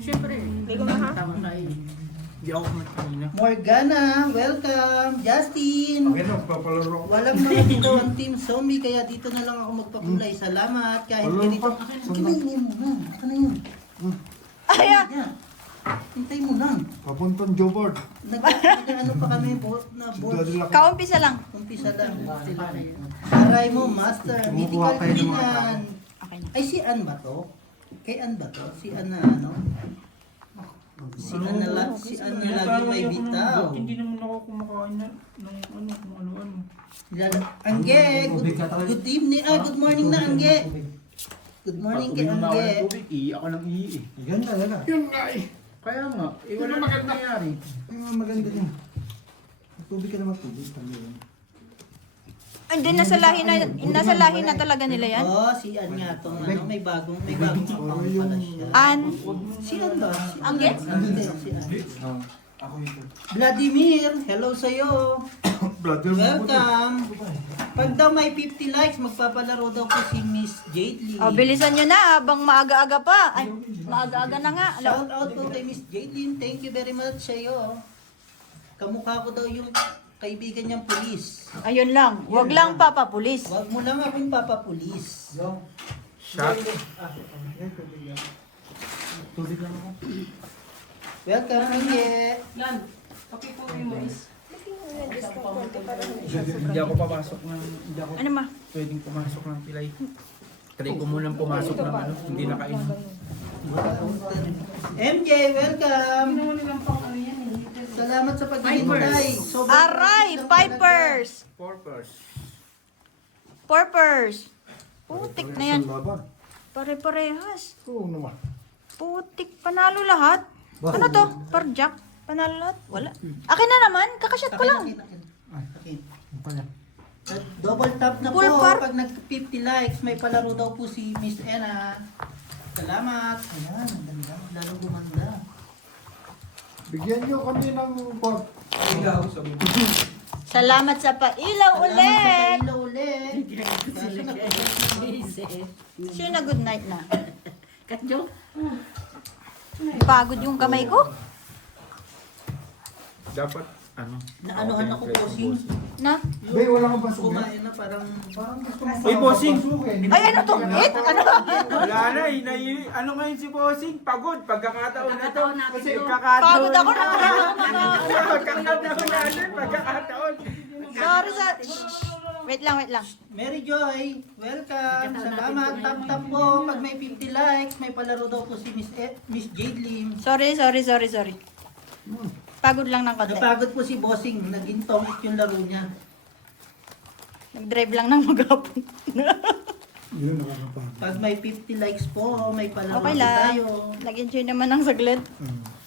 Siyempre. Hindi ko maha. Tama tayo. Hindi ako magkanina. Morgana, welcome. Justin. Okay na, papalaro. Walang mga dito ang Team Zombie, kaya dito na lang ako magpakulay. Salamat. Kahit Wala ganito. pa. Kinainin mo na. Ito na yun. Ayan. Yan. Hintay mo lang. Papuntang Jobard. Nag-ano pa kami na board. Kaumpisa lang. Umpisa lang. Aray mo, master. Kumukuha Mythical tayo ng Queen mga Ann. Okay na. Ay, si Ann ba to? Kay Ann ba to? Si Ann na ano? Si Ann na lagi may bitaw. Hindi naman ako kumakain na ng ano, kung ano-ano. Angge, good evening. Good morning na, Angge. Good morning kay Angge. Ako nang ihi eh. Ganda, ganda. Yun nga eh. Kaya nga, wala na nangyayari. Ay, maganda din. Tubig ka na matubig. Hindi, nasa lahi na talaga nila yan. Oh, si Ann nga to. Ano, may bagong account pala siya. An, Si Ann ba? Angge? Hindi, si Ann. Ako ito. Vladimir, hello sa'yo. Brother mo. Welcome. Pag daw may 50 likes, magpapalaro daw po si Miss Jade Lee. Oh, bilisan nyo na habang maaga-aga pa. Ay, maaga-aga na nga. Shout out po kay Miss Jade Lee. Thank you very much sa'yo. Kamukha ko daw yung kaibigan niyang pulis. Ayun lang. Huwag lang papapulis. Huwag mo lang akong papapulis. Shot. Tubig lang ako. Welcome, Angge. Yan. Okay po yung mais. Hindi ako papasok ng, hindi ako Ano ma? pwedeng pumasok ng pilay. Try ko munang pumasok ng ano, hindi nakainom. MJ, welcome. Salamat sa pag-ibigay. Aray, pipers! Purpose. Purpers! Putik na yan. Laban. Pare-parehas. Oo naman. Putik. Panalo lahat. Ano to? Parjak? Panalo lahat? Wala. Akin na naman. Kakashot ko lang. Double tap na Full po. par. Pag nag-50 likes, may palaro daw po si Miss Ena. Salamat. Ayan, ang ganda. Lalong gumanda. Bigyan nyo kami ng pot. Salamat sa pailaw ulit. Salamat sa ulit. Sino na good night na? Katjo? Pagod yung kamay ko. Dapat, ano? Naanuhan ako po Na? Bay, wala kang pasok. Kumain na parang gusto mo. Uy, bossing! Ay, ano to? Ano? Wala na eh. Ano ngayon si Bossing? Pagod. Pagkakataon na to. Kasi Pagod ako na. Pagkakataon natin. Pagkakataon. Sorry sa... Wait lang, wait lang. Mary Joy, welcome. Salamat. Tap-tap po. Pag may 50 likes, may palaro daw po si Miss Jade Lim. Sorry. Pagod lang ng konti. Napagod po si Bossing. Naging tongit yung laro niya. Nag-drive lang ng maghapon. Yun, nakakapagod. Pag may 50 likes po, may palaro Okay po lang. tayo. Nag-enjoy naman ng saglit.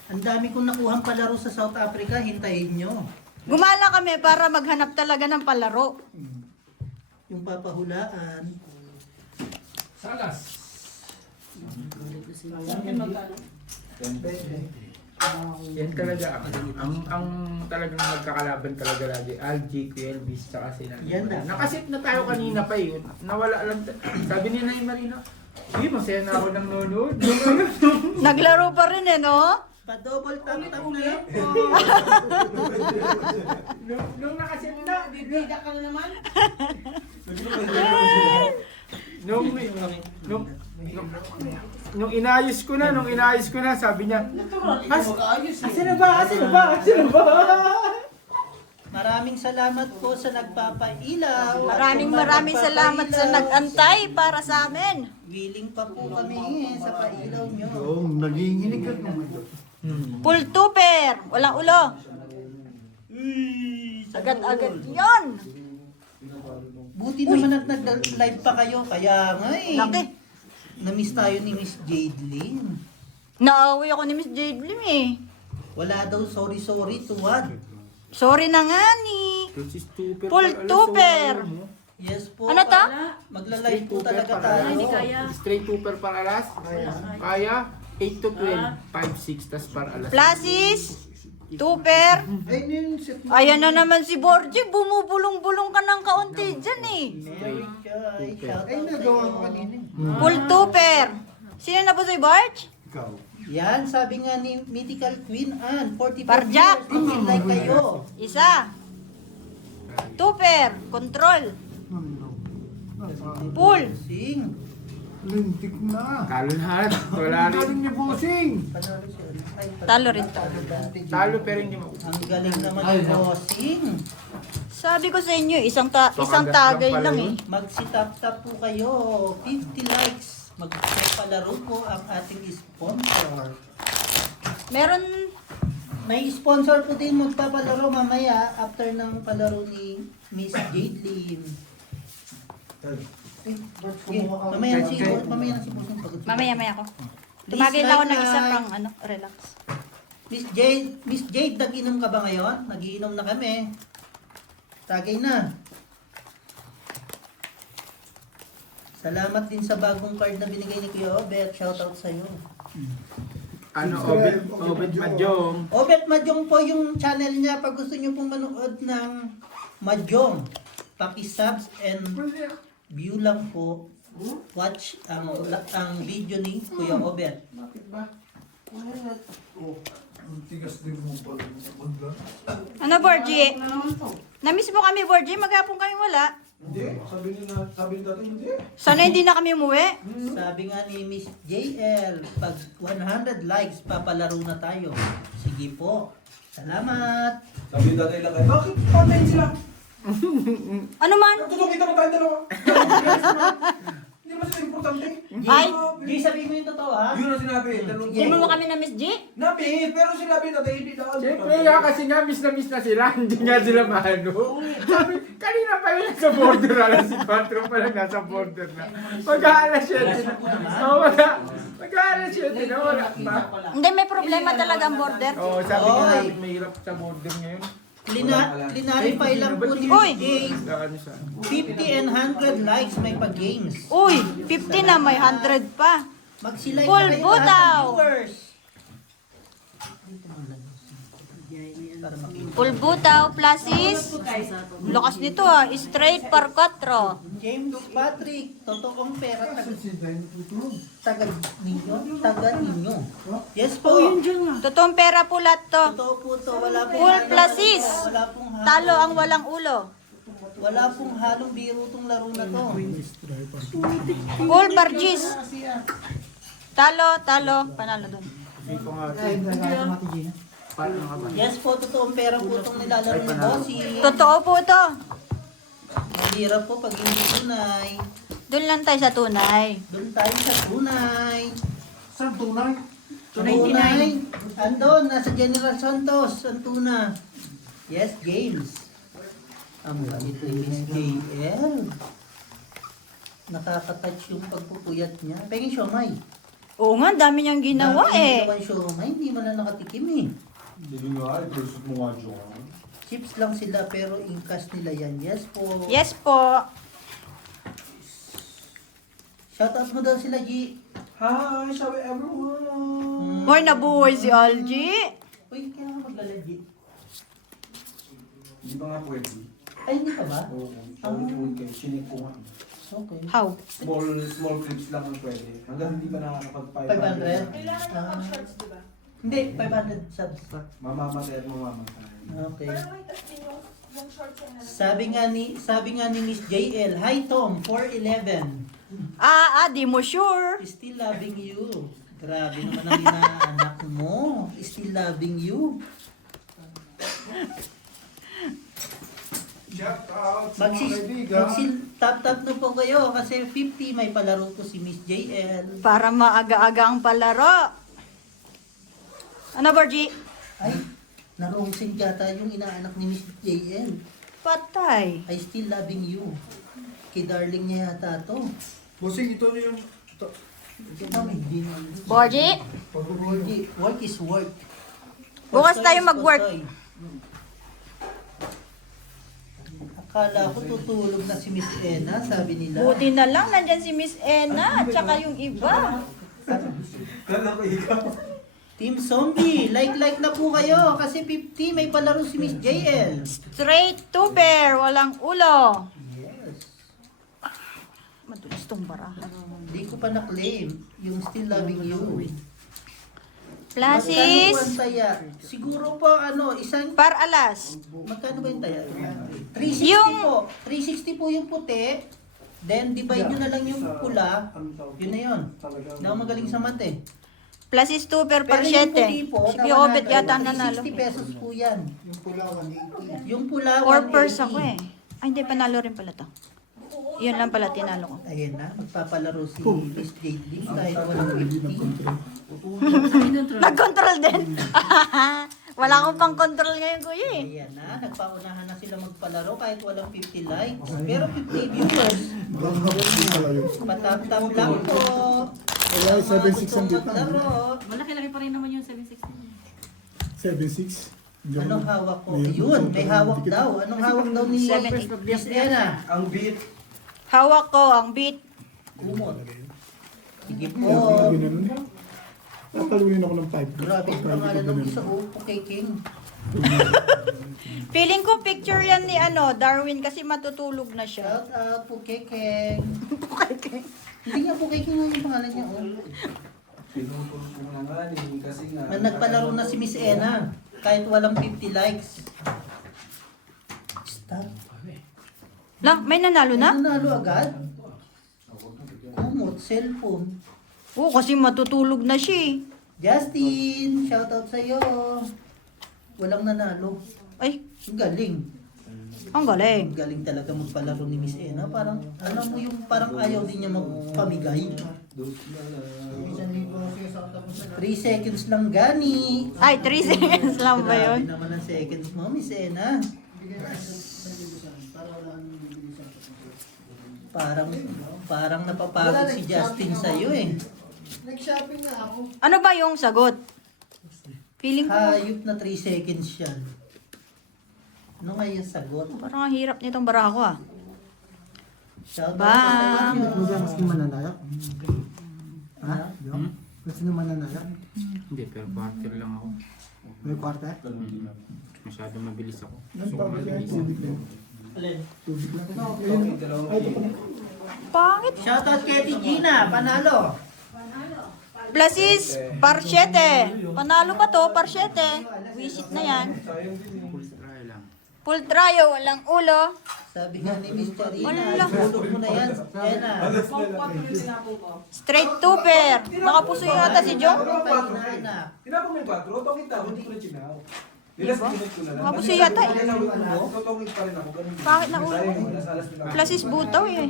Ang dami kong nakuhang palaro sa South Africa. Hintayin nyo. Gumala kami para maghanap talaga ng palaro. Yung papahulaan. Salas. Yan talaga ang talagang magkakalaban talaga lagi. Algie, Elvis, tsaka sila. Yan na. Nakasit na tayo kanina pa eh. Nawala lang. Sabi ni Nay Marino, "Uy, masaya na ako ng nonood." Naglaro pa rin eh, no? Pa-double tap-tap na lang po. Nung nakasit na, bibida ka na naman. Nung inayos ko na, sabi niya, Asan na ba? Maraming salamat po sa nagpapailaw. Maraming salamat sa nag-antay para sa amin. Willing pa po kami sa pailaw nyo. Oo, nanginginig ka naman. Full tuper. Walang ulo. Agad-agad yun. Buti naman at nag-live pa kayo. Kaya nga eh. Laki. Na-miss tayo ni Miss Jade Lynn. Naaway ako ni Miss Jade Lim eh. Wala daw sorry to what? Sorry na nga ni. Full tuper. Yes po. Ano to? Magla-live po talaga tayo. Straight super para alas. Kaya 8 to 12, 5, 6, tas para alas. Flashes. Tuper. Ay, yun, set mo. Ayan na naman si Borgie. Bumubulong-bulong ka ng kaunti dyan eh. Mary Joy, shout Ay, out sa nagawa iyo. ko kanina. Full tuper. Sino na po si Barge? Ikaw. Yan, sabi nga ni Mythical Queen Anne, 45 Parjak. years, still like kayo. Isa. Tuper. Control. Ano? Pool. Sing. Lintik na. Talo lahat. Wala Ang rin. galing niya bossing. Panalo siya. Ay, Talo rin to. Talo pero hindi mo. Ang galing naman ni Bossing. Sabi ko sa inyo, isang tagay lang eh. Magsitap-tap po kayo. 50 likes. Magpapalaro po ang ating sponsor. Meron, May sponsor po din magpapalaro mamaya after ng palaro ni Miss Jadelyn. Mamaya na si Bossing pagod. mamaya ako. Tumagay lang ako ng isa pang ano, relax. Miss Jade, nag-inom ka ba ngayon? Nag-iinom na kami. Tagay na. Salamat din sa bagong card na binigay ni Kuya Obet. Shoutout sa'yo. Ano, Obed Madyong. Obet Mahjong po yung channel niya. Pag gusto niyo pong manood ng Mahjong, paki-subs and view lang po. Watch ang video ni Kuya Obet. Bakit ba? Oh, ang tigas din mo pala. Ano, Borgie? Namiss mo kami, Borgie. Maghapon kami wala. Hindi, sabi dati hindi. Sana hindi na kami umuwi. Sabi nga ni Miss JL, pag 100 likes, papalaro na tayo. Sige po. Salamat. Sabi dati lang kayo, bakit patayin sila? Ano man? Tutungin naman tayo dalawa. Hindi naman sila importante. Ay, Di sabihin mo yung totoo ha? Yun ang sinabi. Tanong hindi mo kami na Miss G? Nabi, pero sinabi natin, hindi daw. Siyempre nga kasi nga miss na sila. Hindi nga sila maano. Sabi, kanina pa yun nasa border. Alas 4 pa lang nasa border na. Mag-aalas 7 na. Oo, mag-aalas 7 na. Wala pa. Hindi, may problema talaga ang border. Oo, sabi nga Oy. namin mahirap sa border ngayon. Linarify lang po ni Uy. Miss J. Sa ano sa... 50 and 100 likes may pag-games. Uy, 50 na, may 100 pa. Magsilike Full na kayo butaw. lahat ng viewers. Para makita. Pulbutaw, plasis. Lakas nito ha, straight par 4. James Patrick, totoong pera Si Dine tutulog. taga ninyo. Yes po. Totoong pera po lahat to. Totoo po to. Wala pong Full halong- plasis. Wala pong halong- Talo ang walang ulo. Wala pong halong biro tong laro na to. Full bargis. Talo, panalo dun. Hindi ko nga. Paano nga ba? Yes po, totoong pera po itong nilalaro ni Bossy. Totoo po to. Mahirap po pag hindi tunay. Doon lang tayo sa tunay. Doon tayo sa tunay. Saan tunay? Tunay. Andon, nasa General Santos, ang tuna. Yes, James. Ang galit ni Miss JL. Nakaka-touch yung pagpupuyat niya. Pengin siomay. Oo nga, dami niyang ginawa eh. Dami siomay, hindi man lang nakatikim eh. Hindi nga, i-versus mo nga, John. Chips lang sila pero ingkas nila yan. Yes po. Yes po. Shoutout mo daw sila, G. Hi, sabi everyone. Hoy, nabuhay si Algie. Uy, kaya nga maglalagit. Hindi ba nga pwede? Ay, hindi pa ba? Oo, sorry po kayo. Chinik ko nga. Okay. How? Small clips lang ang pwede. Hanggang hindi pa nakakapag 500? 500. Hindi, 500 subs pa. Mamamatay at mamamatay. Okay. Sabi nga ni Miss JL, Hi Tom, 411. Di mo sure. Still loving you. Grabe naman ang inaanak mo. Still loving you. Shout out sa mga kaibigan. Magsil-tap-tap na po kayo kasi 50 may palaro po si Miss JL. Para maaga-aga ang palaro. Ano, Borgie? Ay, narungsing yata yung inaanak ni Miss JL. Patay. I still loving you. Kay darling niya yata to. Bossing, ito na yun. Ito. Borgie? Work is work. Bukas tayo Kostoy is mag-work. kostoy. Akala ko tutulog na si Miss Ena, sabi nila. Buti na lang, nandyan si Miss Ena, at saka yung iba. Kala ko ikaw. Team Zombie, like na po kayo kasi 50 may palaro si Miss JL. Straight to bear, walang ulo. Yes. Madulas tong barahan. Hindi ko pa na-claim yung Still Loving You. Magkano Plasis. po ang taya? Siguro po isang Par alas. magkano ba yung taya? 360 po. 360 po yung puti. Then divide nyo na lang yung pula. Yun na yun. Hindi ako magaling sa mate. Plasis 2 per Pero yung parsyete. puti po, Si Obet yata ang 360 nanalo. pesos po yan. Yung pula 180. Yung pula 4 pers 180. ako eh. Ay, hindi, panalo rin pala to. Yun lang pala, tinalo ko. Ayan na, magpapalaro si Miss Jade Lee kahit walang 50. Nag-control din. Wala akong pang-control ngayon, kuya eh. Ayan na, nagpaunahan na sila magpalaro kahit walang 50 likes. Pero 50 viewers. Matap-tap lang po. Wala, 7.6 ang Gusto dito. maglaro. Malaki-laki pa rin naman yung 760. 7.6. Anong hawak ko? Ayun, may hawak daw. Anong hawak daw ni 7.8. Miss Ena? Ang beat. Hawak ko ang beat. Kumot. Sige po. Ginanon. Natalunin ako ng 5. Grabe yung pangalan ng isa ko, Pukeking. Feeling ko picture yan ni Darwin kasi matutulog na siya. Shout out, Pukekeng. Hindi nga Pukeking nga yung pangalan niya. Oh. Pinupul ko na nga kasi nga. Nagpalaro na si Miss Ena. Kahit walang 50 likes. Stop. Lang, may nanalo na? Nanalo agad? Kumot, cellphone. Oo, kasi matutulog na siya eh. Justin, shout out sa'yo. Walang nanalo. Ay, Ang galing. ang galing. Ang galing talaga magpalaro ni Miss Ena. Parang, alam mo yung parang ayaw din niya magpamigay. 3 seconds lang gani. Ay, 3 seconds lang ba yun? Grabe naman ang seconds mo, Miss Ena. Parang napapagod si Justin sa'yo eh. Nag-shopping na ako. Ano ba yung sagot? Feeling ko, Hayop na 3 seconds yan. Ano nga yung sagot? parang ang hirap nitong barako ah. Shout out Bang! sa inyo. mananaya? Ha? Gusto nyo mananaya? Hindi, pero quarter lang ako. May kwarta? Masyado mabilis ako. Tubig lang. Tubig lang. Ay, ito pala. Pangit. Shout out kay Ate Gina, panalo. Plasis, par 7. Panalo pa to, par 7. Visit na yan. Full try lang. Full tryo, walang ulo. Sabi nga ni Miss Karina, Wala. tulog mo na yan. Ena. Straight tuper. Nakapuso yata si Jong. Ena. Tinapon mo yung 4, tongit ako, hindi ko na chinaw. Diba? Nakapuso yata eh. Totongit pa rin ako, ganun. Bakit na ulo? Plasis butaw eh.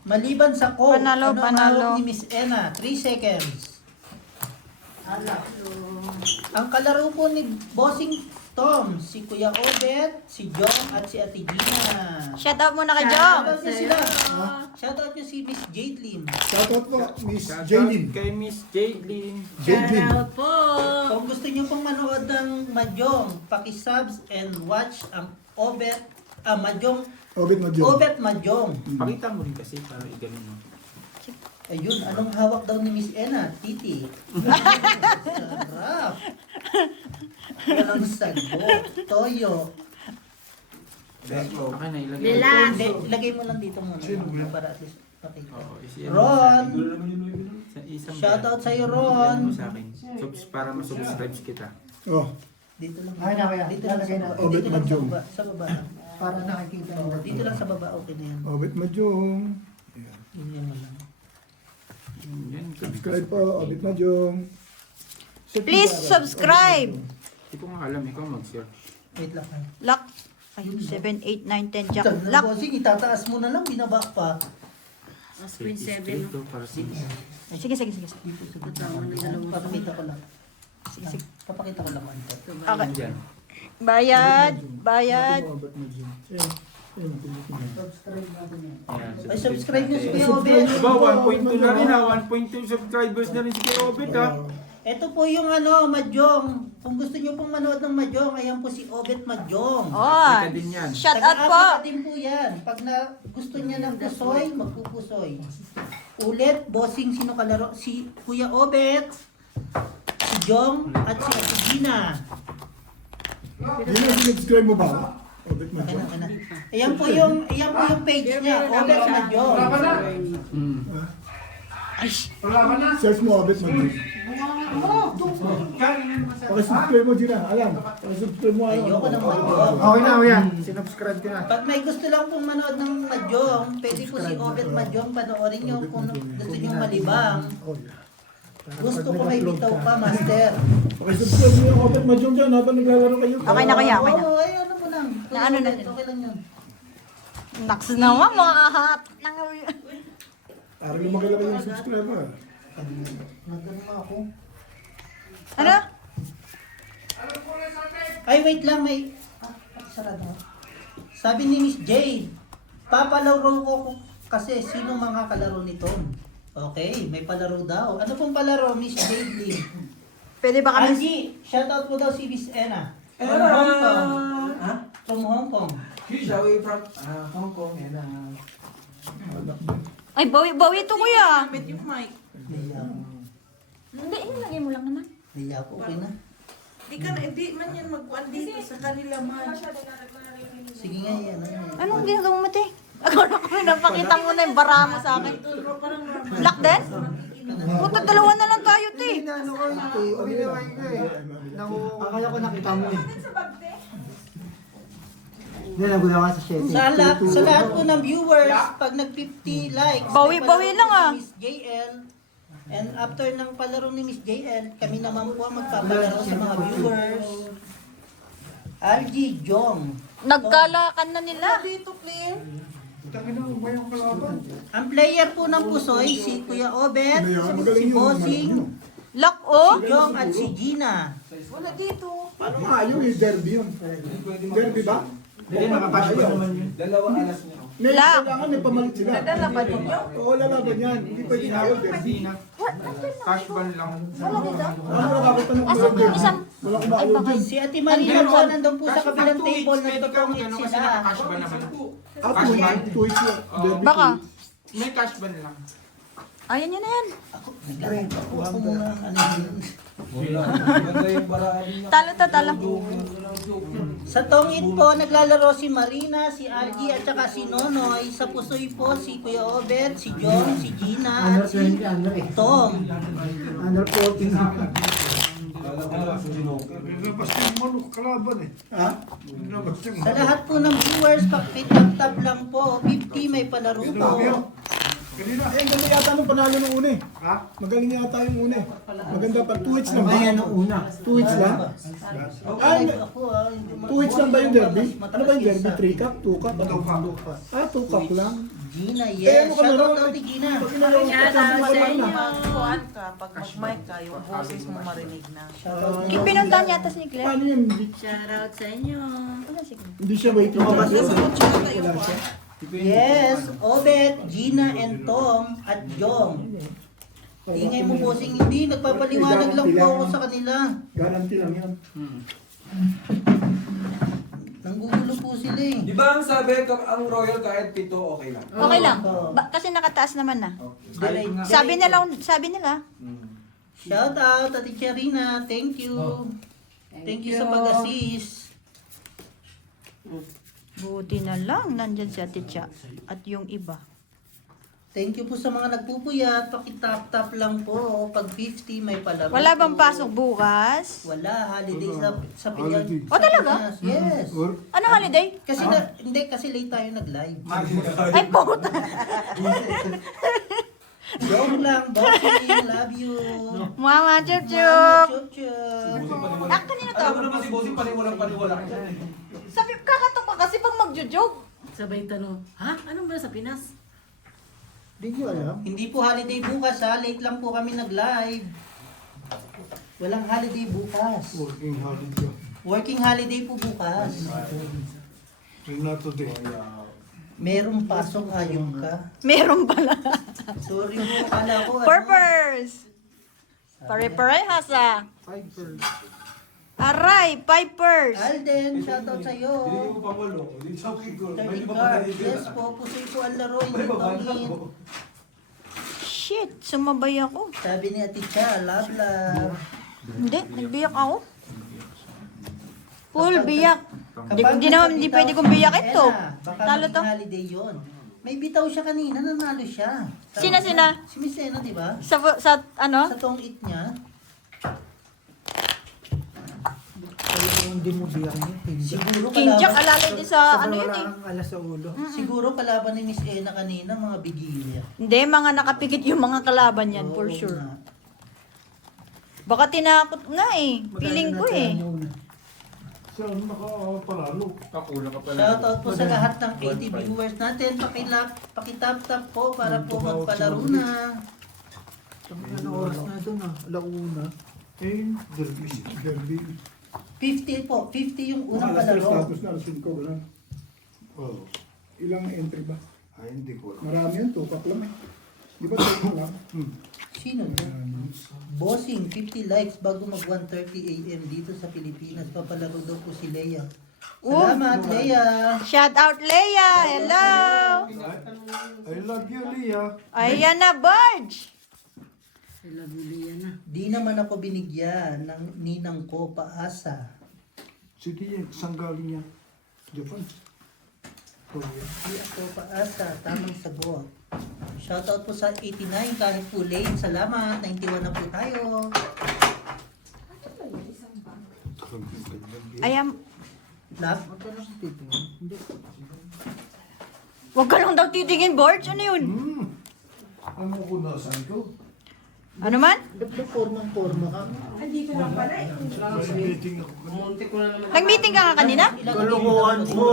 Maliban sa Coke, Panalo, ano ang panalo. hawak ni Miss Ena? 3 seconds. Ang kalaro po ni Bossing Tom, si Kuya Obet, si Jong at si Ate Gina. Shout out muna kay Jong. Shoutout niyo sila. Shoutout niyo si Miss Jade Lim. Shoutout po, Miss Shoutout Jaylin. kay Miss Jaylin. Jaylin. po! Kung gusto niyo pong manood ng Mahjong, paki-subs and watch ang Mahjong, Obit Madyo. Obet Mahjong. Pakita mo rin kasi para i-ganon mo. Ayun, anong hawak daw ni Miss Ena? Titi. Sarap. Walang sagot. Toyo. Okay na, ilagay. Lilas. Hindi, ilagay mo lang dito muna para at least makita. Oo, isi- Ron, Sa isang shoutout sa'yo, Yan Ron. mo sa akin. Para masubscribe kita. Oh, Dito lang. Ay, nakaya. Dito lang sa baba. Obet Dito lang sa Mahjong. baba. Sa baba. Para nakikita Oo, mo. dito lang sa baba. Okay na yan. Obit Madyong. Yun mo lang. Yan. Subscribe po, Obit Madyong. Please subscribe. Hindi ko nga alam, ikaw mag-search. Wait lang. Lock. Ay, 7, 8, 9, 10, jack. Saan na Lock. bossing? Itataas mo na lang. Binaba pa. Screen 7. Ito para sa Sige, sige, sige. Dito sa baba. Papakita ko lang. Sige, sige. Papakita ko lang. Okay. Diyan. Bayad. Bayad. Obit Madyong. Ayan. Ayan, tubig ko na. Subscribe natin yan. Ayan, Ay, subscribe nyo si Kuya natin. Obet. Diba, 1.2 na rin ha. 1.2 subscribers na rin si Kuya Obet ha. Ito po yung Mahjong. Kung gusto nyo pong manood ng Mahjong, ayan po si Obet Mahjong. Oh, Kita din yan. shout out po. Taga-Africa din po yan. Pag na gusto niya ng pusoy, magpupusoy. Ulit, bossing sino kalaro? Si Kuya Obet, si Jong, at si Ate Gina. Yun ang subscribe mo ba? Obit Okay Madyong. na, okay na. Ayan po yung page niya, Obet Mahjong. Hmm. Wala ka na. Search mo, Obet Majong. Galing mo sa... Pakisubscribe mo, Gina. Alam. Pakisubscribe mo. Ayoko ng Mahjong. Okay na, kuya. Sinubscribe ko na. Pag may gusto lang pong manood ng Mahjong, pwede po si Obet Mahjong panoorin nyo kung gusto nyo malibang. Gusto ko may bitaw pa, master. Pakisubscribe mo yung Obet Majong dyan habang naglalaro kayo. Okay na kuya, okay na. Oo, ay ano mo lang. Na ano na yun? Okay lang yun. Naks naman, mga hat. Para lumaki lang yung subscriber. Nagano nga ako. Ano? Ay, wait lang, may... sarado. Sabi ni Miss Jade, papalaro ko kasi sino mga kalaro nito? Okay, may palaro daw. Ano pong palaro, Miss Jade Lee? Pwede ba kami? Angie, shoutout mo daw si Miss Ena. From Hong Kong. Ha? From Hong Kong. He's away from Hong Kong and Ay, bawi ito kuya. Naiya ko. Hindi, ilagay mo lang naman. Naiya ko, okay na. Di man yan magkuhan dito sa kanila man. Sige nga yan. Anong ginagawa mo, te? Akala ko napakita mo na yung bara mo sa akin. Black din? Puta, dalawa na lang tayo, te. Ano ko ito? Uminaway ko eh. Akala ko nakita mo eh. Hindi, nagulaw ka sa shed. Sa lahat po ng viewers, pag nag-50 likes, Bawi-bawi may palaro lang, ah. si Miss JL. And after ng palaro ni Miss JL, kami naman po ang magpapalaro sa mga viewers. Algie Jong. Nagkalakan na nila. Dito, clear. Tangin na, ba yung kalaban? Ang player po ng Pusoy, si Kuya Obet, si Bossing, Lock, oh. si Jong at si Gina. Wala dito. Paano nga yung derby yun? Derby ba? Hindi, nakakash ba naman yun? Dalawang alas niya. May Lang. kailangan may pamalit sila. Lalaban ninyo. Oo, lalaban yan. Hindi pwede na yun, derby. Cash ban lang. Ano nakakatanong ko Asan ng yung derby? isang... Wala akong Ay, maalog baka... dyan. Si Ate Marina po nandun po sa kabilang table, Pwede ka nagpapangit mag-ano kasi sila. naka-cash ban naman. Ah, Cash ban? tuwis yun. Derby. Baka. May cash ban lang. Ayan yun na yan. Kuha ko muna, ano yun. Talo to, talo. Sa tongin po, naglalaro si Marina, si Algie at saka si Nonoy. Sa Pusoy po, si Kuya Obet, si John, si Gina, Under at si 20, under eh. Tom. Under 14. Nilabas yung manok kalaban eh. Ha? Nilabas yung Sa lahat po ng viewers, pakitap-tap lang po. 50 may palaro po. Kanina, eh, ganda yata nung panalo nung una eh. Ha? Magaling yata yung una eh. Maganda pa, 2 hits lang Ano ba? ba yan nung una? 2 hits lang? Ay, ako hindi 2 hits lang ba yung derby? Mataas Ano ba yung derby? isa. 3 cup? 2 cup? 2 cup. Ah, 2 cup lang. Gina, Eh, yes. ano ka Shoutout meron? daw ni Gina. Pag inalaw ko sa mga kanina. Magkuhan ka, pag mag-mic ka, yung boses mo marinig na. Shoutout na. Pinuntahan yata si Claire. Paano yun? Shoutout sa inyo. Ano sige? Hindi siya waiting. Wala siya. Yes, Obet, Gina, and Tom, at Jong. Ingay mo po sing hindi, nagpapaliwanag lang po ako sa kanila. Guarantee lang yan. Nanggugulo po sila eh. Di ba ang sabi, ang royal kahit pito, okay lang? Okay lang. Kasi nakataas naman na. Direct- Sabi nila. Shout out, Ate Charina. Thank you. Thank you sa pag-assist. Buti na lang, nandyan si Ate Cha at yung iba. Thank you po sa mga nagpupuyat. Pakitap-tap lang po. Pag 50 may palaro. Wala bang po. pasok bukas? Wala. Holiday sa Pilihan. Holiday. Oh, talaga? Yes. Or, Ano holiday? Kasi hindi kasi late tayo nag-live. Ay, puta. Joke lang, bossing. Love you. Mama, chup Mama, chup. chup chup. Ah, kanina to? Alam mo naman si Bossing, paniwalang-paniwala. Sabi, kakatok pa kasi pag magjo-joke. Sabay tanong, ha? Anong ba sa Pinas? di nyo alam. Hindi po holiday bukas ha. Late lang po kami nag-live. Walang holiday bukas. Working holiday. Working holiday po bukas. Not today. Merong pasok ayong ka. Meron pala. Sorry po, akala ko. Purpose. Pare-parehas ah. 5 first. Aray, pipers. Alden, shoutout sa'yo. Hindi mo pangulo. Hindi sa kigol. 30 cards. Yes po, pusoy po ang laro. Hindi tongin. Shit, sumabay ako. Sabi ni Ate Cha, love love. Hindi, nagbiyak ako. Full biyak. Hindi pwede kong biyakin to. Baka Talo to. maging holiday yun. May bitaw siya kanina, nanalo siya. Sina? Si Miss Ena, di ba? Sa ano? Sa tong it niya. Hindi mo biyak niya. Siguro King Jack, kalaban, alalay din sa ano yun eh. Ang alas sa ulo. siguro kalaban ni Miss Ena kanina, mga bigilya. Hindi, mga nakapikit yung mga kalaban yan, for Oo sure. nga. Baka tinakot nga eh. Feeling ko eh. Saan nakapalalo? Kakulang ka pala. Shoutout po sa lahat ng 80 viewers natin. Pakitap-tap po para po magpalaro na. Ano oras na doon ah? Alauna. Derby. 50 po. 50 yung unang Alas 3 palaro. tapos na alas 5, gano'n. Oo. Ilang entry ba? Ay, hindi ko alam. Marami yun, tupak lang eh. Di ba tupak lang? Sino to? Bossing, 50 likes bago mag 1:30 AM dito sa Pilipinas. Papalaro daw po si Leia. Salamat, Leia! Shout out Leia! Hello! I love you, Leah. Ayan na, Barge! Sila Julia na. Di naman ako binigyan ng ninang ko paasa. Sige yan, saan galing yan? Japan. Korea. Di ako paasa, tamang sagot. Shoutout po sa 89 kahit po late. Salamat, 91 na po tayo. Ayan. Love? Magkano sa titingin? Hindi. Huwag ka lang daw titingin, Barge. Ano yun? Ano ko nasan ko? Ano man? Ba't ba formang-forma ka? Andito lang pala eh. Meeting ako. Nag-meeting ka nga kanina? Kalunguhan mo.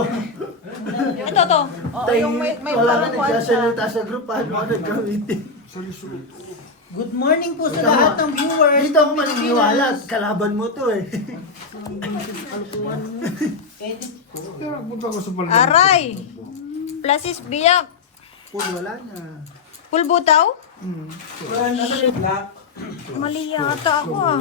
Ito. Oo, yung may Wala ka parang kwan siya. nagsasalita sa group. Paano ka nagka-meeting? Sa lisuot. Good morning po sa lahat ng viewers. Dito ako maniniwala. Kalaban mo to eh. Edit po. Kaya punta ko sa Balgan. Aray! Plasis biyak. Full wala na. Pulbutaw? Black. Mali yata ako ah.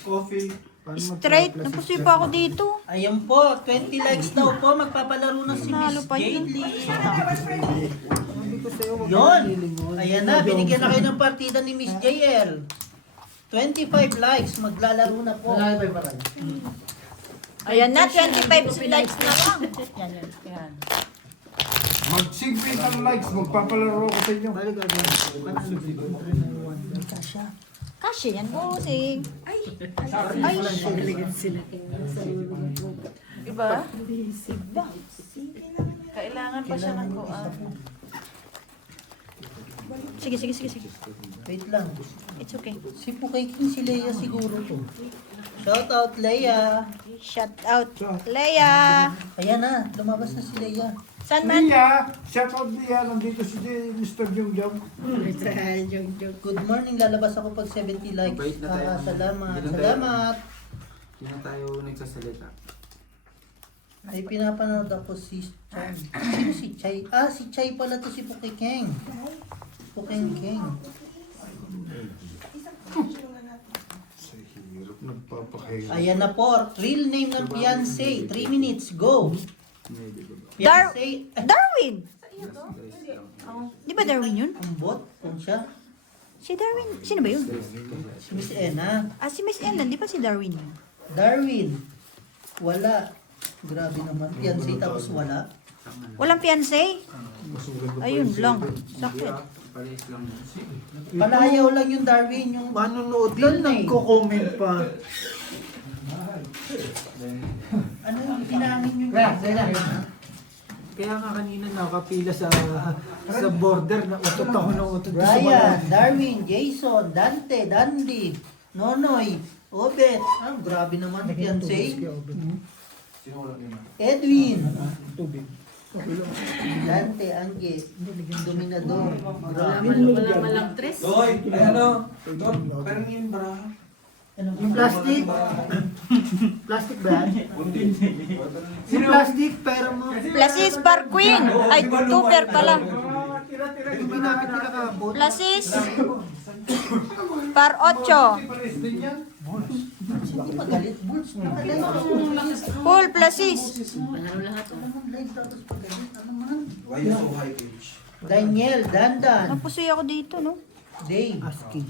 Coffee. Straight. Napusoy pa ako dito. Ayun po, 20 likes daw po. Magpapalaro na si Nalo Miss pa yun. Jaylee. Sabi ko sa'yo, huwag Yun. kang lilingon. Ayan na, binigyan na kayo ng partida ni Miss JL. 25 likes, maglalaro na po. Ayan na, 25 likes na lang. Yan. Mag-sigpit ang likes. Magpapalaro ako sa inyo. Balik ka dyan. Kasi yan, bossing. Ay, Sila Diba? Kailangan pa siya ng kuan. sige. Wait lang. It's okay. Si Pukay King si Leia siguro to. Shout out Leia. Shout out, Leia. Ayan na, lumabas na si Leia. Saan man? Leah! Shout out Leah. Nandito si Mr. Jung. Good morning, lalabas ako pag 70 likes. Mabait na tayo. Salamat. Hindi na tayo- Salamat. Hindi na tayo nagsasalita. Ay, pinapanood ako si Chai. Sino si Chai? Ah, si Chai pala to si Pukay King. Pukay King. Sa hirap. Nagpapakahirap. Ayan na po, real name ng fiancé. 3 minutes, go. Fiancé, Darwin! Di ba Darwin yun? ang bot, kung siya. Si Darwin, sino ba yun? Si Miss Ena. Ah, si Miss Ellen, di ba si Darwin yun? Darwin. Wala. Grabe naman. Fiancé tapos wala. Walang fiancé? Ayun lang. Sakit. Palis lang. Palayaw lang yung Darwin, yung Manonood lang, nagko-comment pa. ano yung hinangin yung Kaya nga kanina nakapila sa border na utot ako ng utot. Brian, Darwin, Jason, Dante, Dandy, Nonoy, Obet. Ah, grabe naman, fiancé. Edwin, Tubig. Dante, Angge, Dominador. Grabe. Wala lang tres. Yung plastic. Plastic ba yan? Yung plastic, pera mo. Plasis par queen. Ay, tuper pala. Yung pinapitila ka, bot. Plasis par 8. Hindi magalit, Bulls mo. Full plasis. Panalo lahat. Live status pagalit, ano man? Daniel, Dandan, Napusoy ako dito, no? Dave, Asking.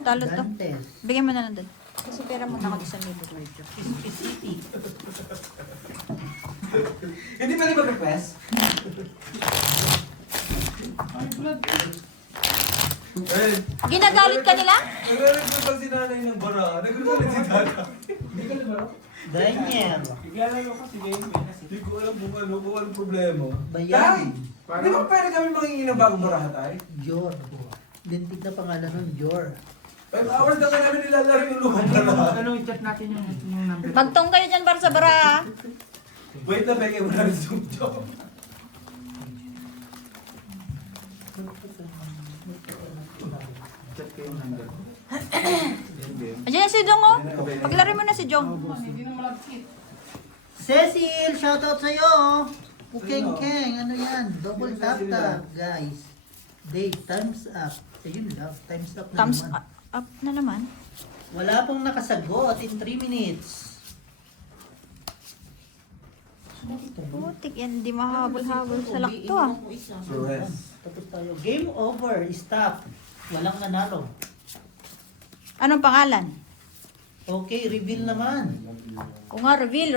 Talo to. Dantes, Bigyan mo na lang doon. Kasi pera mo na ako sa middle. City. Hindi pa rin mag-request? Ginagalit ka nila? Nagre-request pa si nanay ng bara. Nagre-request si tata. Daniel. Hindi ko alam kung anong problema. Bayan. Di ba pwede kami mangingi ng bagong baraha tayo? Jor. Lintig na pangalan nun, Jor. 5 hours na kami namin nilalaro yung lumang baraha. Ano, i-chat natin yung number. Magtong kayo dyan para sa bara. Wait na, Becky. Wala rin yung job. Chat ko yung number. Ayan na si Jong, oh. Paglari mo na si Jong. Cecil, shoutout sa'yo. Pukeng Keng, ano yan? Double tap tap, guys. Dave, time's up. Ayun lang, time's up na Thumbs naman. up na naman. Wala pong nakasagot in 3 minutes. Putik yan, di mahabol-habol sa lakto ah. Tapos tayo. Game over. Stop. Walang nanalo. Anong pangalan? Okay, reveal naman. O nga, reveal.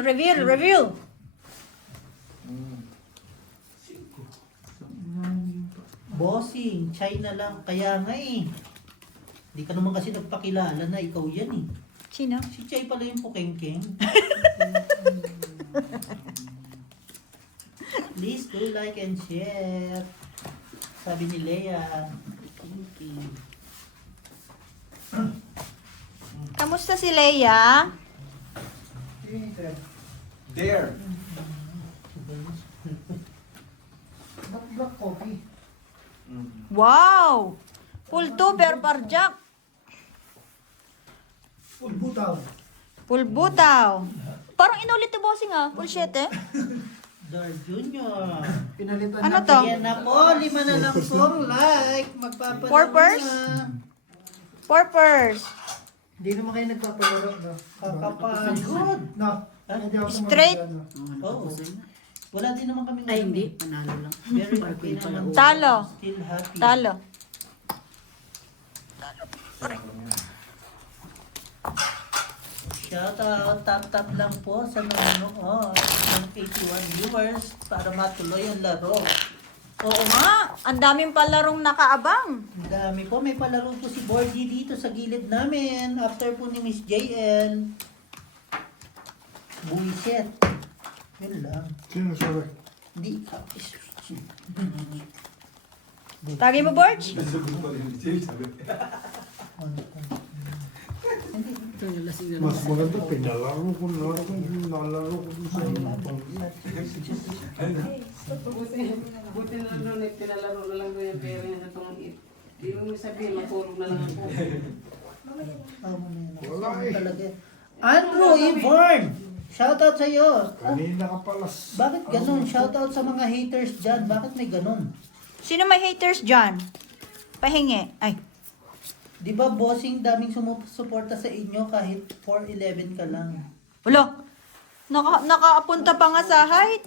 Bossing, China lang. Kaya nga eh. Hindi ka naman kasi nagpakilala na ikaw yan eh. Sino? Si Chay pala yung pukengkeng. Please do like and share. Sabi ni Lea. Kamusta si Leia? There. Black coffee. Wow! Full tuber parjak. Full butaw. Full butaw. Parang inulit ni bossing ah. Full 7 eh. Dar Junior. Pinalitan Ano natin. to? Ayan na po, 5 na lang pong like. Magpapadala Purpose? na. Purpose. Hindi naman kayo nagpapalaro, no? Kakapagod. No. Ah, Hindi ako Straight? sumama, Oo. Wala din naman kami Ay, hindi. Panalo lang. Very happy naman. Talo. Still happy. Talo. Shoutout, tap-tap lang po sa nanonood ng 81 viewers para matuloy ang laro. Oo nga. Ang daming palarong nakaabang. Ang dami po. May palaro po si Borgie dito sa gilid namin. After po ni Miss JN. Buwiset. Yun lang. Sino sabi? Hindi. Tagay mo, Borge? Ito yung lasing na Mas maganda, pinalaro ko na ako. Nalaro ko dun sa Buti na lang doon, pinalaro na lang doon yung pera niya sa tungit. Hindi mo sabihin, matulog na lang ako. Wala eh. Talaga. Andrew Yvonne! Shoutout sa iyo. Kanina ka palas. Bakit ganun? Shoutout sa mga haters dyan. Bakit may ganun? Sino may haters dyan? Pahingi. Ay. Di ba bossing daming sumusuporta sa inyo kahit 4'11 ka lang? Wala. Nakaapunta pa nga sa height.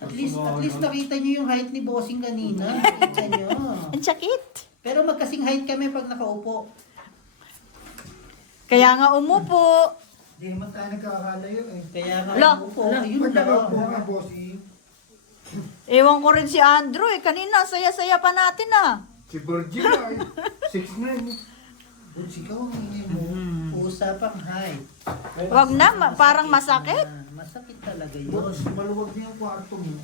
At least nakita niyo yung height ni bossing kanina. Nakita niyo. Ang sakit. Pero magkasing height kami pag nakaupo. Kaya nga umupo. Hindi naman tayo nagkakalayo eh. Kaya nga Wala. umupo. Ayun Magkakaupo lang. nga, bossy. Ewan ko rin si Andrew eh. Kanina, saya-saya pa natin ah. Si Virginia, 6'9". Buts ikaw ang ingay mo. Usapang height. Wag na, parang masakit. Masakit talaga yun. Boss, maluwag na yung kwarto mo.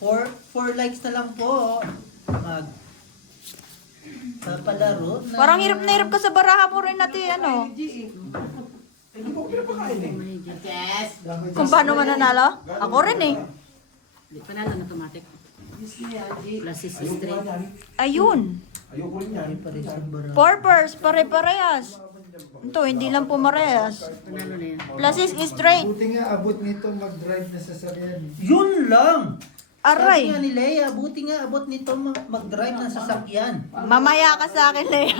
4 likes na lang po. Papalaro na. Parang hirap na hirap ka sa baraha mo rin natin ano. Kung paano mananalo? Ako rin eh. Hindi, panalo na automatic. Plus is straight. Ayun. Ayoko rin yan. Purpose, pare-parehas. Ito, hindi lang pumarehas. Panalo na yan. Plus is straight. Buti nga abot nito mag-drive na sasakyan. Yun lang! Sabi Aray. nga ni Lea, buti nga abot nito mag-drive ng sasakyan. Mamaya ka sa akin, Lea.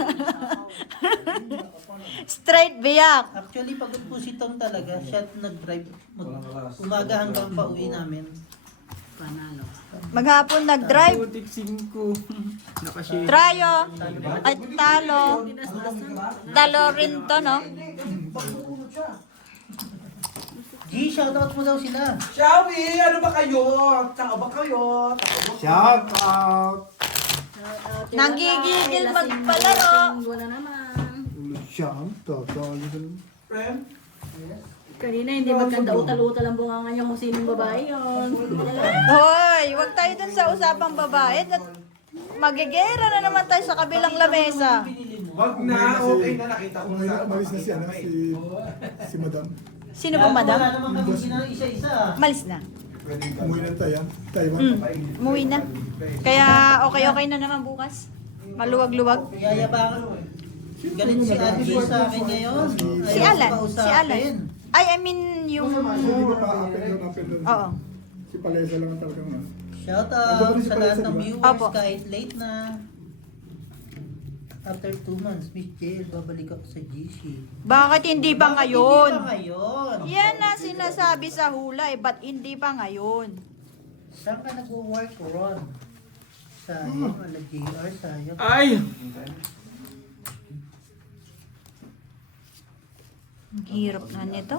Straight biyak. Actually, pagod po si Tom talaga. Siya nag-drive. Umaga hanggang pauwi namin. Panalo. Maghapon nag-drive. Putik 5. Nakashare. Trayo. Ay, talo. Talo rin to, no? G, shoutout mo daw sila. Shawi, ano ba kayo? Tao ba kayo? Tao ba? Shout out! Nagigigil magpalaro. Wala naman. Shout out! Friend? Kanina hindi magkanda utal-utal ang bunganga niya kung sinong babae yun. Hoy, wag tayo dun sa usapang babae. Magigera na naman tayo sa kabilang lamesa. Wag na, okay na, nakita ko na. Malis na si Madam. Sino ba, madam? Wala naman kami ginang isa-isa. Malis na. Umuwi ng Taiwan. Umuwi na. Kaya okay na naman bukas. Maluwag-luwag. Yayabangan. Galit si Angie sa akin ngayon. Si Ayaw Alan. Si kausapin. Alan. I mean yung... Hindi ba pa-apel? Oo. Si Palesa lang talagang ano. Shout out sa lahat ng viewers Apo. kahit late na. After 2 months, Miss Jail, babalik ako sa GC. Bakit hindi pa Bakit ngayon? Hindi pa ngayon. Yan na sinasabi sa hula eh. Ba't hindi pa ngayon? Saan ka nag-work, Ron? Sayang, ala JR, sayang. Ay! Ang hirap na nito.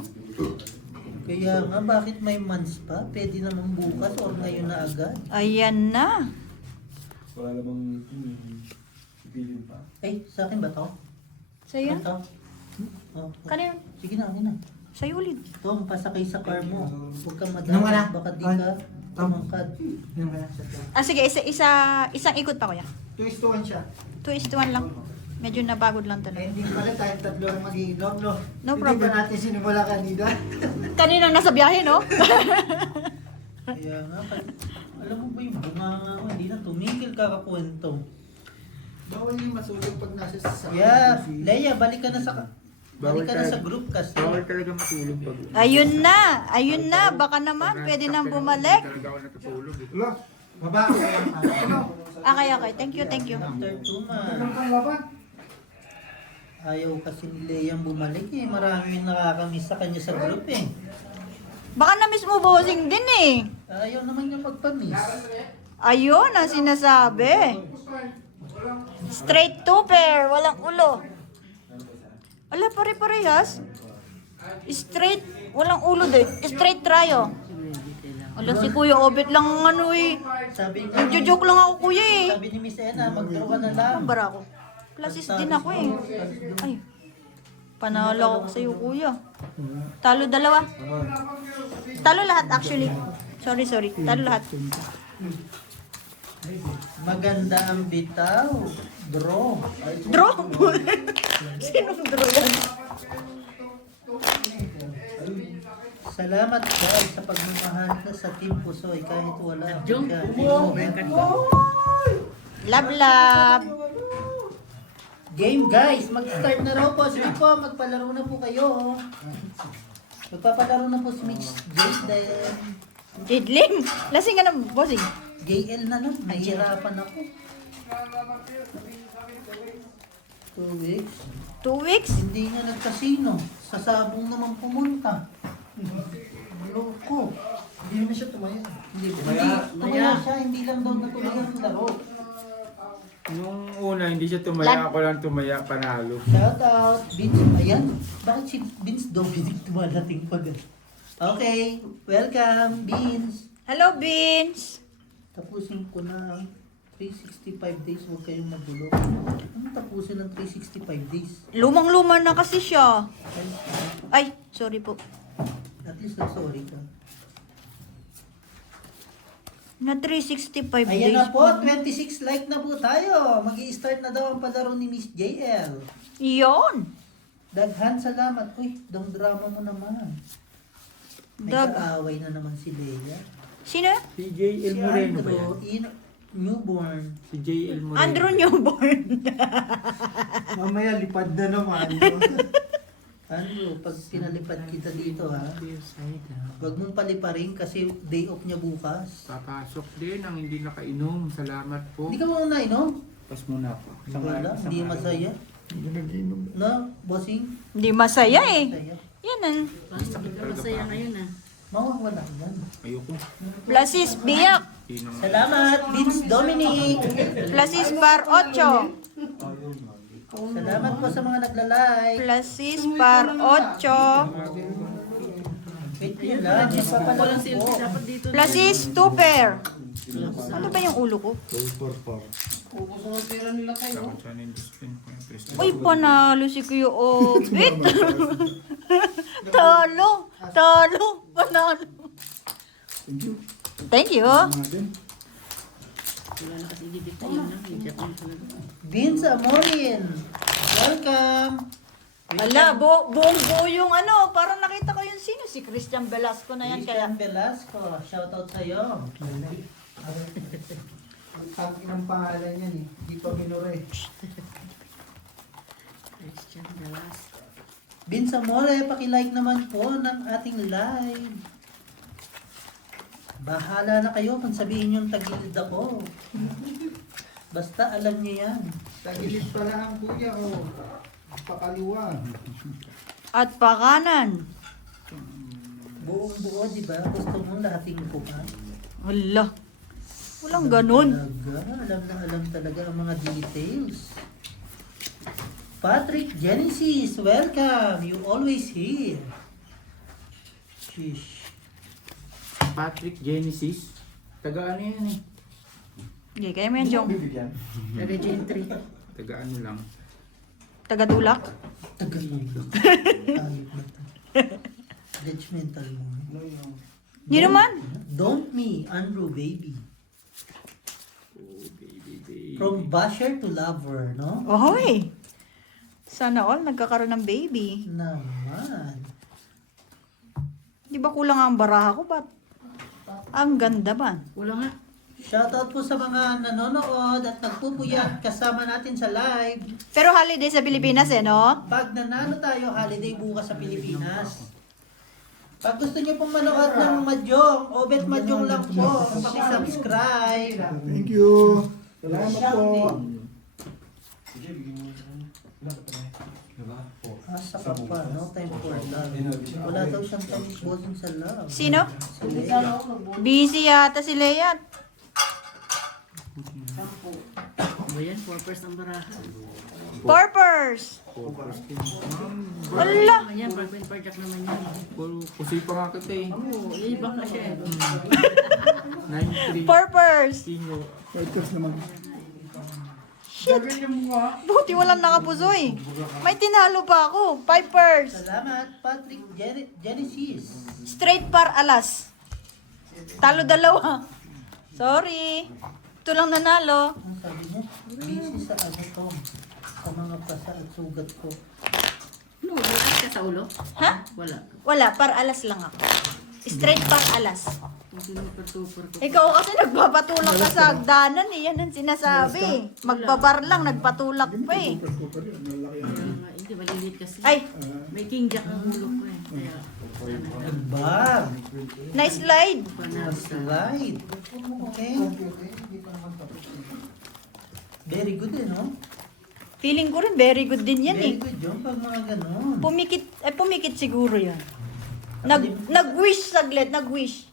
Kaya nga, bakit may months pa? Pwede naman bukas o ngayon na agad. Ayan na. Wala namang pipilin pa. Ay, sa akin ba to? Sa'yo? Ito? Oh, Kanino? sige na, akin na. Sa'yo ulit. Ito, ang pasakay sa car mo. Huwag kang Nang wala. madami, baka di ka tumangkad. Yung kaya sa Sige, isang ikot pa kuya. 2:1 siya. 2:1 lang. Medyo nabagod lang talaga. Hindi pala tayo tatlo ang mag-iinom, no? No Hindi problem. ba natin sinimula kanina? Kaninang nasa biyahe, no? Kaya nga, alam mo ba yung bunganga ko, hindi na tumigil kakakwento. Bawal yung masulog pag nasa sa... Yeah, Leia, balik ka na sa Bawal tayo. group kasi. Bawal talaga matulog pag... Ayun na. Baka naman, pwede nang bumalik. Hindi talaga ako natutulog. eh. Wala. Baba ko yan. Okay. Thank you. After 2 months. Ayaw kasi ni Leia bumalik eh. Marami yung nakakamiss sa kanya sa group eh. Baka na-miss mo bossing din eh. Ayaw naman niya magpamiss. Ayun ang sinasabi. Straight to pair, walang ulo. Ala, pare-parehas. Straight, walang ulo din. Straight tryo. Ala, si Kuya Obet lang ano eh. Sabi niya, Nagjo-joke lang ako kuya eh. sabi ni Miss Ena, mag-draw ka na lang. Ang bara ko. Plasis din ako eh. Ay, panalo ako sa'yo kuya. Talo dalawa. Talo lahat actually. Sorry. Talo lahat. Maganda ang bitaw. Draw. Draw? Sinong draw yan? Salamat God sa pagmamahal na sa Team Pusoy kahit wala. Jung, ka. Love. Game guys, mag-start na raw po. Sige po, magpalaro na po kayo. Magpapalaro na po si Mitch Jaden. Jidlim. Lasing ka na bossing. JL na lang, nahihirapan ako. 2 weeks. 2 weeks? Hindi nga nagkasino. Sa sabong naman pumunta. Loko. Hindi naman siya tumaya. Hindi tumaya siya, hindi lang daw natuloy ang laro. Nung una, hindi siya tumaya. Ako lang tumaya, panalo. Shout out, Vince. Ayan, bakit si Vince Dominic dumadating pa gan? Okay, welcome, Vince. Hello, Beans. Tapusin ko na ang 365 days. Huwag kayong magulo. Ano tapusin ng 365 days? Lumang-luma na kasi siya. Ay, sorry po. At least sorry ka. Na 365 Ayan days. na po, 26 like na po tayo. Mag-i-start na daw ang palaro ni Miss JL. Iyon. Daghan salamat. Uy, dong drama mo naman. May kaaway na naman si Leia. Sino? Si JL Moreno ba yan? Andrew, newborn. Si JL Moreno. Andrew Newborn. Mamaya lipad na naman. Andrew, pag pinalipad kita dito ha, huwag mong paliparin kasi day off niya bukas. Papasok din ang hindi nakainom. Salamat po. Hindi ka muna inom? Pas muna po. Wala, hindi masaya. Hindi nag-inom. No, bossing? Hindi masaya eh. Masaya. Yan ang. Masaya ngayon ah. Mawawala yan. Ayoko. Plasis biyak. Inom. Salamat, Vince Dominic. Plasis par 8. Salamat po sa mga nagla-like. Plasis par 8. Wait nyo lang. Walang silbi, dapat dito. Plus is 2 pair. Ano ba yung ulo ko? Ubus ang pera nila kayo. Uy, panalo si Kuya Obit. Talo. Panalo. Thank you. Thank you. Mga din. Wala na kasi dito yun na. Hijak na talaga. Vince Amorin. Welcome. Ala, buong buo yung ano. Parang nakita ko yung sino. Si Christian Velasco na yan. Kaya Christian Velasco. Shoutout sa'yo. Ang tag ng pangalan yan eh. Di pa minure. Christian Galas. Vince Amore, pakilike naman po ng ating live. Bahala na kayo kung sabihin yung tagilid ako. Basta alam niyo yan. Tagilid pala ang kuya ko. Pakaliwa. at pakanan. Buong buo, di ba? Gusto mo lahating ko pa? Hala. Walang ganun. Alam talaga ang mga details. Patrick Genesis, welcome. You always here. Sheesh. Patrick Genesis. Taga ano yan eh? Okay, kaya mo yan, Jong. Taga Gentry. Taga ano lang. Taga-dulak. Tagalog. Ayop na to. Judgmental mo. Hindi naman. Don't me, Andrew baby. Oh, baby. From basher to lover, no? Ohoy. Sana all nagkakaroon ng baby. Naman. Di ba kulang ang baraha ko? Ba't ang ganda ba? Wala nga. Shoutout po sa mga nanonood at nagpupuyat kasama natin sa live. Pero holiday sa Pilipinas eh, no? Pag nanalo tayo, holiday bukas sa Pilipinas. Pag gusto niyo pong manood ng Mahjong, Obet Mahjong lang po, paki-subscribe. Thank you. Salamat po. Asa ka pa, no time for love. Wala daw siyang time sa love. Sino? Si Leia. Busy yata si Leia. Ba yan? 4 ang baraha. Purpose. Wala. Naman yan. Parkwin parjak naman yan. Pusi pa nga kita eh. Oo, iibak na siya eh. 9-3. Purpose. Sino? Fighters naman. Shit. Buti walang nakapusoy. May tinalo pa ako. Pipers. Salamat, Patrick Genesis. Straight par alas. Talo dalawa. Sorry. Ito lang nanalo. Ang sabi mo, busy sa ano to, sa mga pasa at sugat ko. Ano, wala ka sa ulo? Ha? Wala. Wala, par alas lang ako. Straight par alas. Kung super-super ko. Ikaw kasi nagpapatulak ka sa hagdanan eh. Yan ang sinasabi. Magbabar lang, nagpatulak pa eh. Hindi, maliliit kasi. Ay, May king jack ang ulo ko eh. Kaya, Bag, nice slide. panasa. slide. Okay. Very good eh, no? Feeling ko rin very good din yan eh. Very good yun pag mga ganun. Pumikit siguro yan. Nag-wish saglit, nag-wish.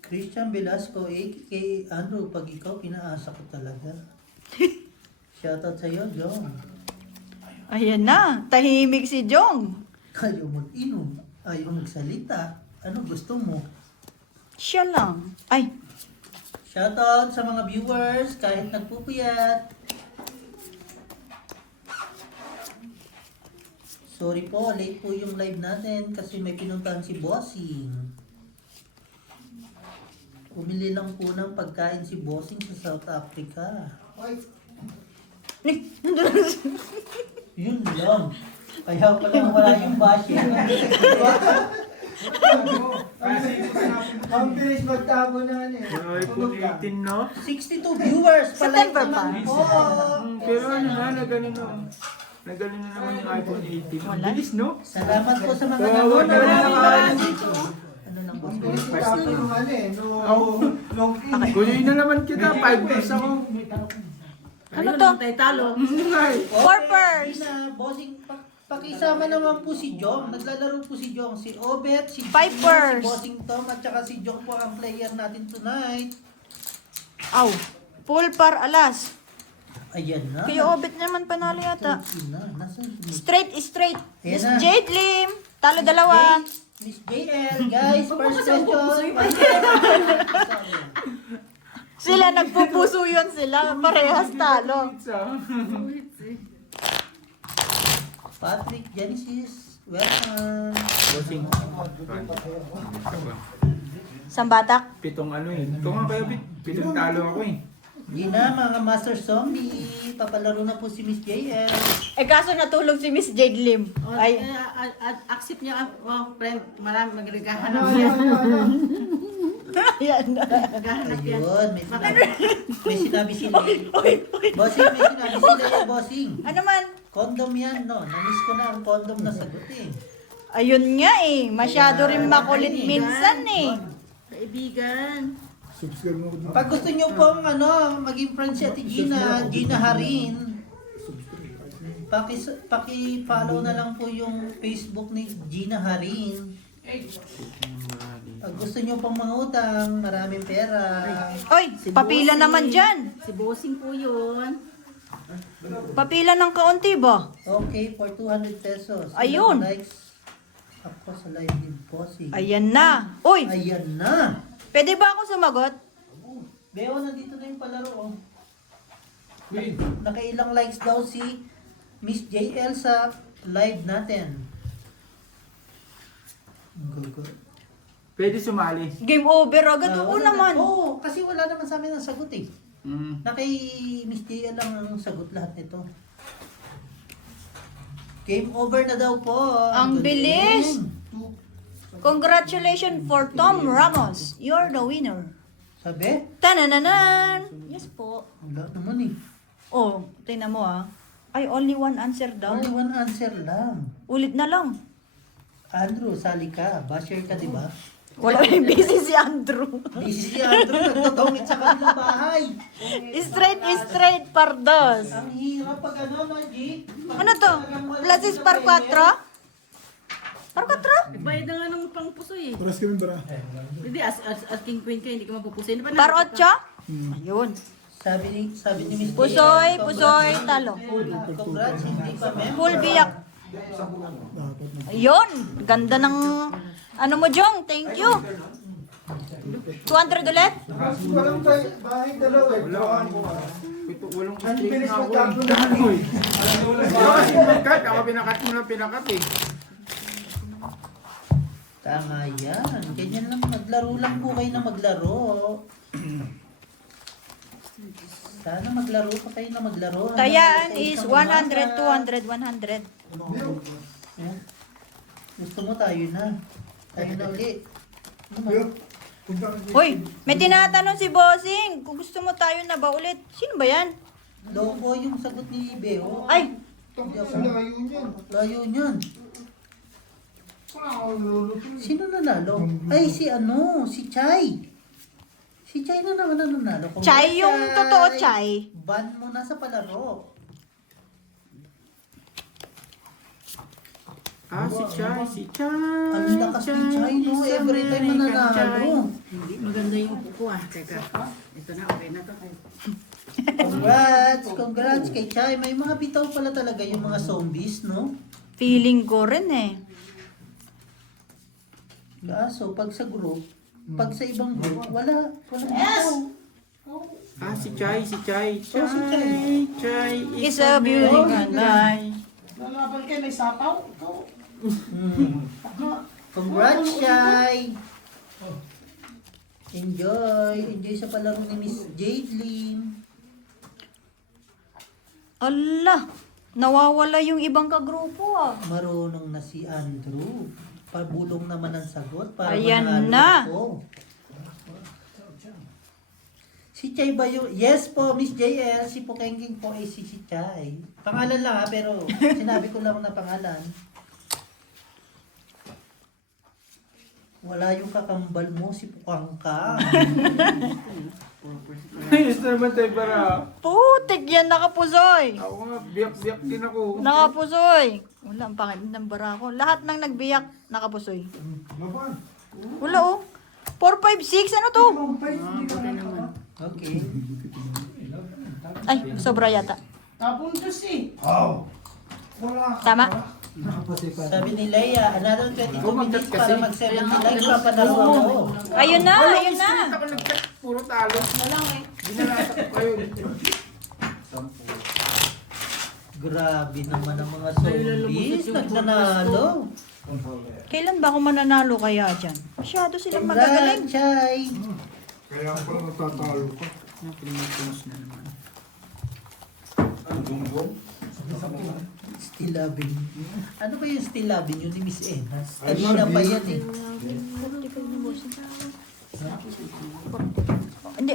Christian Velasco, kay Andrew, pag ikaw, pinaasa ko talaga. Shoutout sa'yo, Jong. Ayan na, tahimik si Jong. Kayo mag-inom, ayaw magsalita. Ano gusto mo? Siya lang. Ay, Shoutout sa mga viewers, kahit nagpupuyat. Sorry po, late po yung live natin kasi may pinuntahan si Bossing. Pumili lang po ng pagkain si Bossing sa South Africa. Yun lang. Kaya pala wala yung basher. Ang bilis magtabo na ano eh. Ay, kung 18 no? 62 viewers, palike September naman pa. po. Pero ano na, nagaling na. Nagaling na naman yung iPhone 18. Ang bilis no? Salamat po sa mga Wala na nanonood. Ano lang Ang gusto bilis mo? magtabo yung ano eh. Nung Kunin na naman kita, 5 years ako. Ano to? Tayo talo. Ay, Purpose. Na, Bossing, pakisama naman po si Jong. Naglalaro po si Jong. Si Obet, si Pipers. si Bossing Tom, at saka si Jong po ang player natin tonight. Aw, full par alas. Ayan na. Kuya Obet naman panalo yata. Na. Nasaan si Miss Straight. Miss Ayan na. Jade Lim. Talo dalawa. Miss JL, guys, first question. Sila nagpupuso yun sila. Parehas talo. Patrick Genesis, welcome. Bossing. Sambatak. Pitong ano eh. Ito nga kayo, pitong talo ako eh. Gina, mga Master Zombie. Papalaro na po si Miss JL. Eh kaso natulog si Miss Jade Lim. Ay, Ay, accept niya, friend. Marami magagahanap Ano, niya. yan na. Maghahanap yan. Ayun, may sinabi si Lay. Bossing, may sinabi si Lay, bossing. Ano man? Condom yan, no? Namiss ko na ang condom na sagot eh. Ayun nga eh. Masyado rin makulit minsan eh. Kaibigan. Subscribe mo ako dun. Pag gusto nyo pong maging friend si Ate Gina, Gina Harin, paki-follow na lang po yung Facebook ni Gina Harin. Pag gusto nyo pong mangutang, maraming pera. Oy, papila naman dyan. Si Bossing po yun. Papila ng kaunti ba? Okay, for 200 pesos. Ayun. Likes ako sa live ni Bossing. Ayan na. Uy, Ayan na. pwede ba ako sumagot? Beo, nandito na yung palaro. Oh. Nakailang likes daw si Miss JL sa live natin. Go. Pwede sumali. Game over agad. Oo Wala naman. Oo, kasi wala naman sa amin ang sagot eh. Mm. Na kay Miss JL lang ang sagot lahat nito. Game over na daw po. Ang Good bilis. evening. Congratulations for Tom Ramos. You're the winner. Sabi? Tanananan. Yes po. Wala naman eh. Oh, tingnan mo ah. Ay, only one answer daw. Only one answer lang. Ulit na lang. Andrew, sali ka. Basher ka, di ba? Wala yung busy si Andrew. Busy si Andrew, nagtotongit sa kanilang bahay. Straight, pardos. Ang hirap pag ano, no, G? Ano to? Plasis par 4? Par 4? Nagbayad na nga ng pangpusoy eh. Oras kami bara. Hindi, as king queen ka, hindi ka mapupusoy. Par 8? Ayun. Sabi ni Miss Pusoy, JL, pusoy, talo. Congrats, hindi pa member. Full biyak. Ayun. Ganda ng ano mo, Jong. Thank you. 200 ulit? Walang bahay dalawa eh. Walong streak na ako eh. Ikaw kasi magkat. Ako pinakat mo ng pinakat eh. Tama yan. Ganyan lang, maglaro lang po kayo na maglaro. Sana maglaro pa kayo na maglaro. Tayaan Sa is isang 100, umaga. 200, 100. Yan. Gusto mo tayo na. Tayo na ulit. Yo, punta ka dito. Hoy, may tinatanong si Bossing. Kung gusto mo tayo na ba ulit? Sino ba yan? Logo yung sagot ni Beo. Ay, Ang layo niyan. Layo niyan. Sino nanalo? Ay, si Chay. Si Chay na naman ang nanalo. Chay yung totoo, Chay. Ban mo na sa palaro. Si Chay. Ang lakas ni Chay, no? Every time mananalo. Hindi maganda yung upo ko ah. Teka, ito na, okay na to. Congrats kay Chay. May mga bitaw pala talaga yung mga zombies, no? Feeling ko rin eh. Kaso, pag sa group, pag sa ibang group, wala bitaw. Si Chay. si Chay. Chay It's a beautiful night. Lalaban kayo, may sapaw. Ikaw. Congrats, Chay! Enjoy sa palaro ni Miss Jade Lim. Ala, nawawala yung ibang kagrupo ah. Marunong na si Andrew. Pabulong naman ang sagot para Ayan manalo na. ako. Si Chay ba yung... Yes po, Miss JL. Si Pukengking po ay si Chay. Pangalan lang ha, pero sinabi ko lang na pangalan. Wala yung kakambal mo, si Pukangka. Ayos naman tayo para. Putik yan, nakapusoy. Ako nga, biyak-biyak din ako. Nakapusoy. Wala, ang pangit ng bara ko. Lahat ng nagbiyak, nakapusoy. Laban. Wala oh. 4, 5, 6, ano to? Okay. Ay, sobra yata. Napuntos eh. Tama? Nakapasipan. Sabi ni Leia, another 22 Bumagat minutes kasi. para mag 70 likes, papanalo ako. Ayun na, ayun na. Ako nag-check, puro talo. Walang eh. Binalasa ko kayo. Grabe naman ang mga zombies, nagnanalo. Kailan ba ako mananalo kaya dyan? Masyado silang magagaling. Congrats, Chay! Kaya ako pala natatalo ka. Still loving. Ano ba yung still loving yun ni Miss Enas? I Kanina love pa you. yan eh. Hindi,